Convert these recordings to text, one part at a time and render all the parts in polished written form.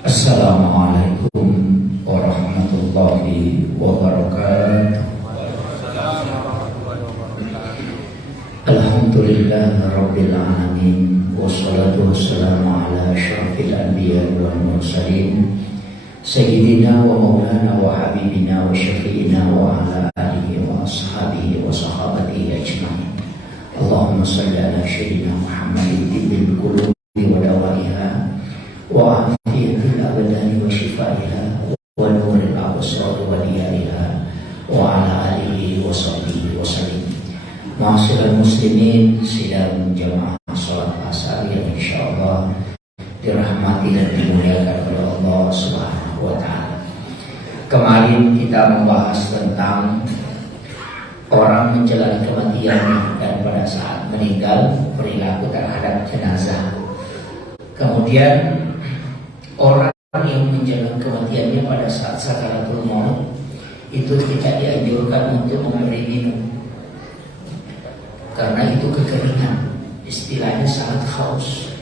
Assalamualaikum warahmatullahi wabarakatuh. Alhamdulillah rabbil alamin, wassalatu wassalamu ala asyrafil anbiya wal mursalin, sayyidina wa maulana wa habibina wa syafi'ina wa ala alihi wa ashabihi wa sahabatihi ajma'in. Allahumma salli ala sayyidina Muhammadin tibbil qulubi wa dawaiha wa afiyatil abdani wa shifaiha wa nuril absar wa diyariha wa ala alihi wa sahbihi wa sallim. Ma'asyiral muslimin, sidang jamaah salat asar yang insyaallah dirahmati dan dimuliakan oleh Allah Subhanahu wa taala. Kemarin kita membahas tentang orang menjalani kematian dan pada saat meninggal perilaku terhadap jenazah. Kemudian orang yang menjalani kematiannya pada saat sakaratul maut itu tidak dianjurkan untuk memberi minum, karena itu kekeringan, istilahnya sangat haus.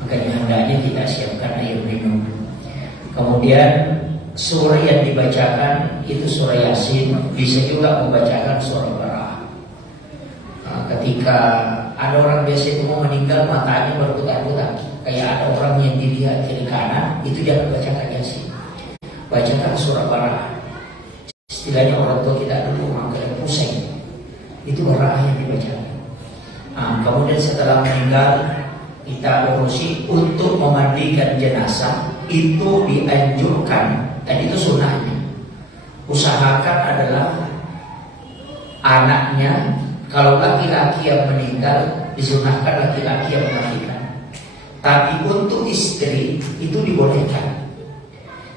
Makanya hendaknya kita siapkan air minum. Kemudian surah yang dibacakan itu surah Yasin, bisa juga membacakan surah Barah. Ketika ada orang biasa itu mau meninggal matanya berputar-putar, kayak ada orang yang dilihat kiri kanan, itu jangan bacakan Yasin, bacakan surah Barah. Istilahnya orang tua kita dulu mengangkat pusing, itu Barah yang dibacakan. Kemudian setelah meninggal kita urusi untuk memandikan jenazah, itu dianjurkan. Dan itu sunnahnya. Usahakan adalah anaknya, kalau laki-laki yang meninggal disunahkan laki-laki yang memandikan. Tapi untuk istri itu dibolehkan.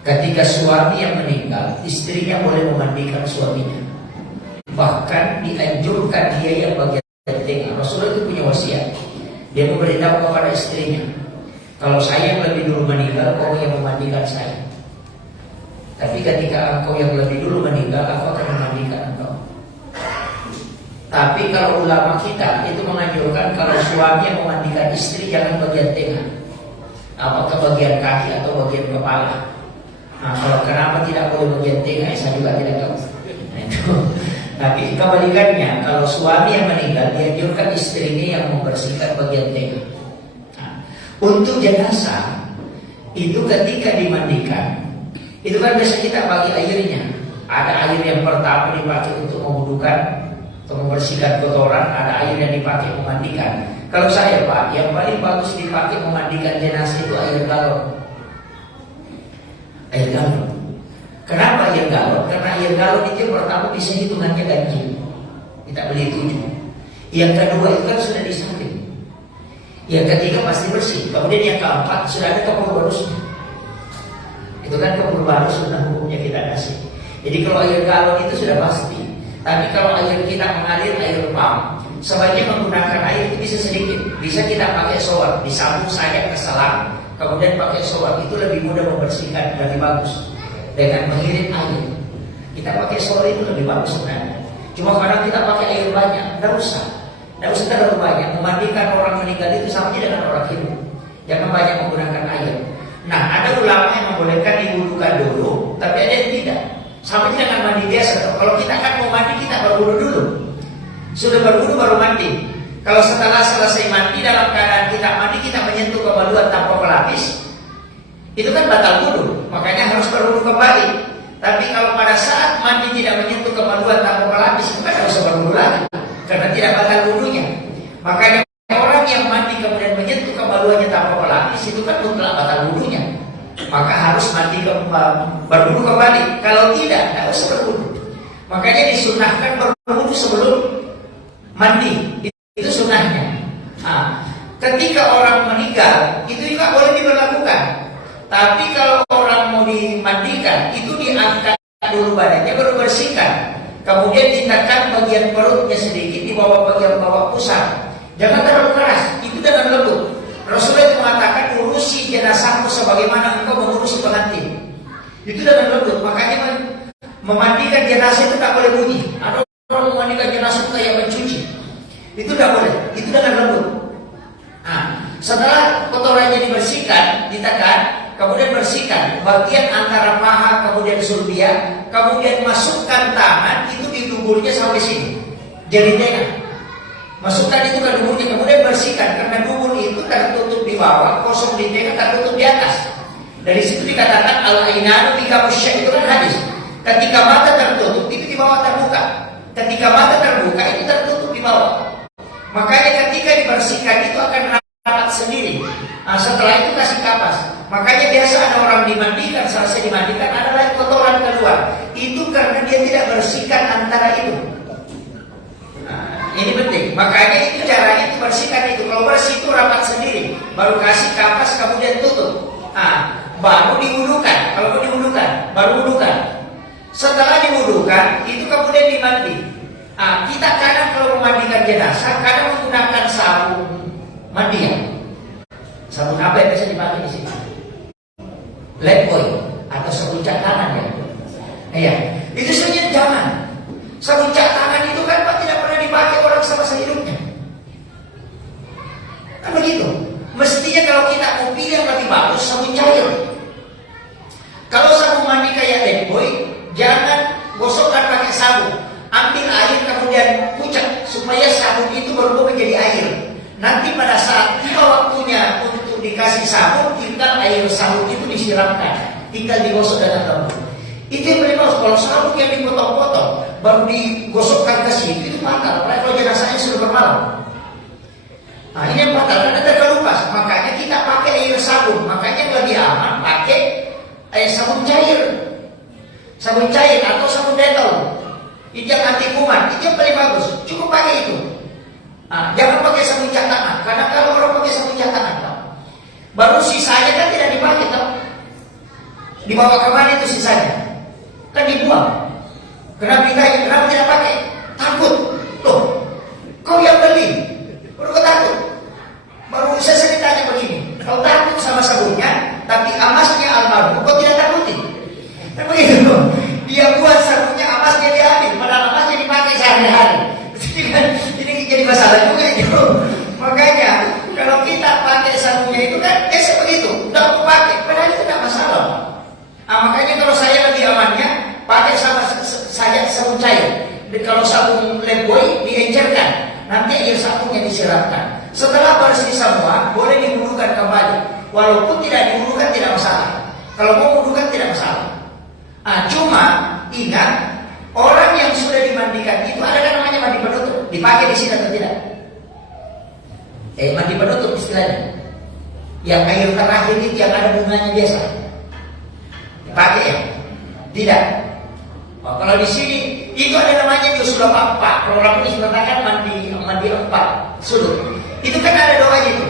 Ketika suami yang meninggal, istrinya boleh memandikan suaminya. Bahkan dianjurkan dia yang bagian tengah. Rasulullah itu punya wasiat. Dia memberitahu kepada istrinya, kalau saya yang lebih dulu meninggal, kau yang memandikan saya. Tapi ketika engkau yang lebih dulu meninggal, aku akan memandikan engkau. Tapi kalau ulama kita itu menganjurkan kalau suami yang memandikan istri jangan bagian tengah, apakah bagian kaki atau bagian kepala. Kalau kenapa tidak boleh bagian tengah, saya juga tidak tahu. Tapi kebalikannya, kalau suami yang meninggal dianjurkan istrinya yang membersihkan bagian tengah. Untuk jenazah itu ketika dimandikan, itu kan biasa kita bagi airnya. Ada air yang pertama dipakai untuk mewudukan, untuk membersihkan kotoran. Ada air yang dipakai memandikan. Kalau saya Pak, yang paling bagus dipakai memandikan jenazah itu air galon. Air galon. Kenapa air galon? Karena air galon itu yang pertama bisa hitungannya ganjil, kita beli 7. Yang kedua itu kan sudah disaring. Yang ketiga pasti bersih. Kemudian yang keempat sudah ada kepul barusnya. Itu kan kepul barus sudah hukumnya kita kasih. Jadi kalau air galon itu sudah pasti. Tapi kalau air kita mengalir, air pam, sebaiknya menggunakan air itu bisa sedikit. Bisa kita pakai shower, disambung saja ke selang, kemudian pakai shower. Itu lebih mudah membersihkan, lebih bagus. Dengan mengirit air, kita pakai shower itu lebih bagus sebenarnya. Cuma kadang kita pakai air banyak, tidak usah terlalu banyak. Memandikan orang meninggal itu sama dengan orang hidup. Jangan banyak menggunakan air. Nah, ada ulama yang membolehkan diwudukan dulu, tapi ada yang tidak. Sama dengan mandi biasa. Kalau kita kan mau mandi, kita berwudu dulu. Sudah berwudu baru mandi. Kalau setelah selesai mandi, dalam keadaan kita mandi, kita menyentuh kemaluan tanpa pelapis, itu kan batal wudu. Makanya harus berwudu kembali. Tapi kalau pada saat mandi tidak menyentuh kemaluan tanpa pelapis, itu kan harus berwudu lagi, karena tidak batal wudunya. Makanya orang yang mandi kemudian menyentuh kemaluannya tanpa pelapis, itu kan mutlak batal wudunya. Maka harus mandi berwudu kembali. Kalau tidak harus berwudu. Makanya disunahkan berwudu sebelum mandi. Itu sunahnya. Ketika orang meninggal, itu juga boleh diberlakukan. Tapi kalau orang mau dimandikan, itu diangkat dulu badannya, baru bersihkan. Kemudian ditekan bagian perutnya sedikit di bawah bagian bawah pusat. Jangan terlalu keras, itu dengan lembut. Rasulullah itu mengatakan, urusi jenazahmu sebagaimana engkau mengurusi pengantin. Itu dengan lembut. Makanya memandikan jenazah itu tak boleh bunyi. Ada orang memandikan jenazah itu kayak mencuci. Itu tidak boleh. Itu dengan lembut. Setelah kotorannya dibersihkan, ditekan, kemudian bersihkan bagian antara paha kemudian sulbia, kemudian masukkan tangan itu di duburnya sampai sini, jari tengah. Masukkan itu ke duburnya, kemudian bersihkan karena dubur itu tertutup di bawah, kosong di tengah, tertutup di atas. Dari situ dikatakan al-ainanu bika musyah, itu kan hadis. Ketika mata tertutup itu di bawah terbuka. Ketika mata terbuka itu tertutup di bawah. Makanya ketika dibersihkan itu akan rapat sendiri. Nah, setelah itu kasih kapas. Makanya biasa ada orang dimandikan, selesai dimandikan ada lagi kotoran keluar. Itu karena dia tidak bersihkan antara itu. Nah, ini penting. Makanya itu caranya itu bersihkan itu. Kalau bersih itu rapat sendiri. Baru kasih kapas kemudian tutup. Nah, baru diwudukan. Kalau mau diwudukan, baru wudukan. Setelah diwudukan, itu kemudian dimandi. Nah, kita kadang kalau memandikan jenazah, kadang menggunakan sabun mandi ya. Sabun apa yang bisa dipakai di sini? Lifebuoy atau sabun cat tangan ya. Iya, itu sebenarnya jangan. Sabun cat tangan itu kan Pak tidak pernah dipakai orang semasa hidupnya. Kan begitu. Mestinya kalau kita mau pilih yang lebih bagus, sabun cair. Kalau sabun mandi kayak Lifebuoy, jangan gosokkan pakai sabun. Ambil air kemudian pucak supaya sabun itu berubah menjadi air. Nanti pada saat tiba waktunya untuk dikasih sabun, tinggal air sabun itu disiramkan, tinggal digosok dengan lembut. Itu yang paling bagus. Kalau sabun yang dipotong-potong baru digosokkan ke situ itu fatal. Apalagi kalau jenazahnya sudah bermalam. Nah, ini yang fatal karena terkelupas. Makanya kita pakai air sabun. Makanya yang lebih aman pakai air sabun cair. Sabun cair atau sabun detol. Itu yang anti kuman, itu yang paling bagus. Cukup pakai itu. Nah, jangan pakai sabun cat tangan. Karena kalau orang pakai sabun cat tangan, baru sisanya kan tidak dipakai, tau? Dibawa kemana itu sisanya? Kan dibuang. Kenapa tidak pakai? Takut. Loh, kau yang beli, baru kau takut. Baru saya ditanya begini, kau takut sama sabunnya, tapi amasnya almarhum, kau tidak takutin. Kan begitu. Dia buat sabunnya, amasnya diambil, padahal amasnya dipakai sehari-hari. Ini jadi masalah juga itu. Makanya kalau kita pakai sabunnya itu kan seperti itu, udah aku pakai, padahal itu tidak masalah. Nah, makanya kalau saya lebih amannya pakai saya sabun cair. Dan kalau sabun Lifebuoy diencerkan, nanti air sabunnya disiramkan. Setelah bersih semua, boleh diwudukan kembali. Walaupun tidak diwudukan tidak masalah. Kalau mau wudukan tidak masalah. Nah, cuma ingat orang yang sudah dimandikan itu ada kan namanya mandi penutup. Dipakai di sini atau tidak? Mandi penutup istilahnya. Yang air terakhir itu yang ada bunganya biasa. Dipakai ya? Tidak. Oh, kalau di sini itu ada namanya itu sudah empat. Kalau orang ini sudah katakan mandi empat sudut. Itu kan ada doanya itu.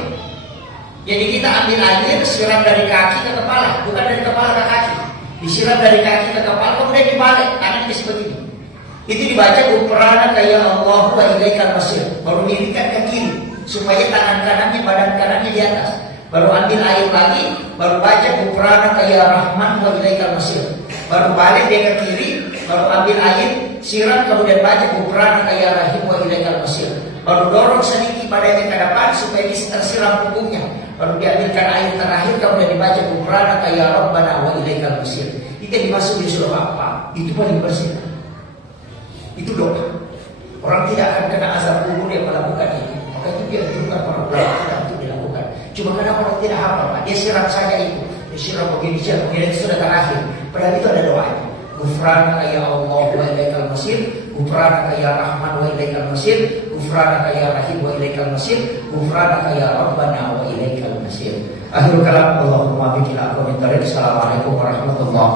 Jadi kita ambil air siram dari kaki ke kepala, bukan dari kepala ke kaki. Disiram dari kaki ke kepala, kemudian dibalik, tangan di seperti ini. Itu dibaca Ghufranaka ya Allah wa ilaikal masir. Baru miringkan ke kiri, supaya tangan kanannya, badan kanannya di atas. Baru ambil air lagi, baru baca Ghufranaka ya Rahman wa ilaikal masir. Baru balik dia ke kiri, baru ambil air, siram, kemudian baca Ghufranaka ya Rahim wa ilaikal masir. Baru dorong sedikit badannya ke depan supaya bisa tersiram punggungnya. Baru diambilkan air terakhir, kemudian dibaca Ghufranaka ya Rabbana wa ilaikal masir. Itu yang dimaksud di surah apa? Itu paling bersih. Itu doa. Orang tidak akan kena azab kubur yang melakukan ini. Maka itu dia bukan orang ulama untuk dilakukan. Cuma karena orang tidak hafal, dia siram saja itu. Dia siram begini, itu sudah terakhir. Padahal itu ada doanya. Ghufranaka ya Allah wa ilaikal masir. Ghufranaka ya Rahman wa ilaikal masir. Ghufranaka ya Rahim wa ilaikal masir. Ghufranaka ya Rabbana wa ilaikal masir. Akhirul kalam, Allahumma biqil aqwa min tariq. Assalamualaikum warahmatullahi wabarakatuh.